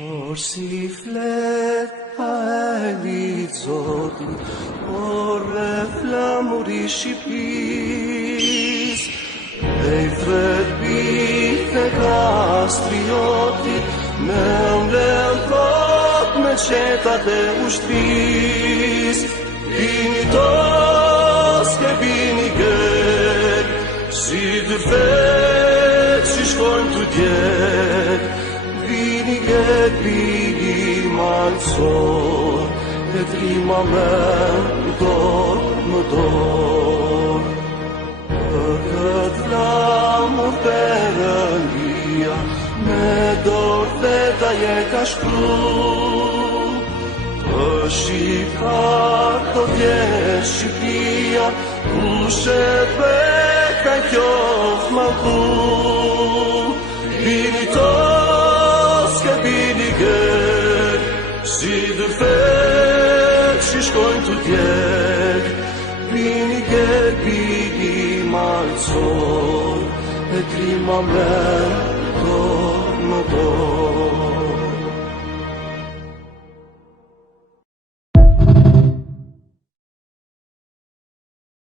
Por si flet hajli Zotit, por e flamuri Shqipëris, e i thret e kastriotit, me mbledh thot me qetat e ushtris. Bini toske, bini gek, si dërfet që shkojnë të djek. Bini gek, bini malësor, e trima me më dorë. Për këtë flamur Perëndia, me dorë veta je ka shkru. Të shqiptar të vjetë Shqipëria, kushet beka i qofë malku. Bini toske, bini gek, si dërfet që shkojnë të djek. Bini gek, bini malësor, e trima me më dorë.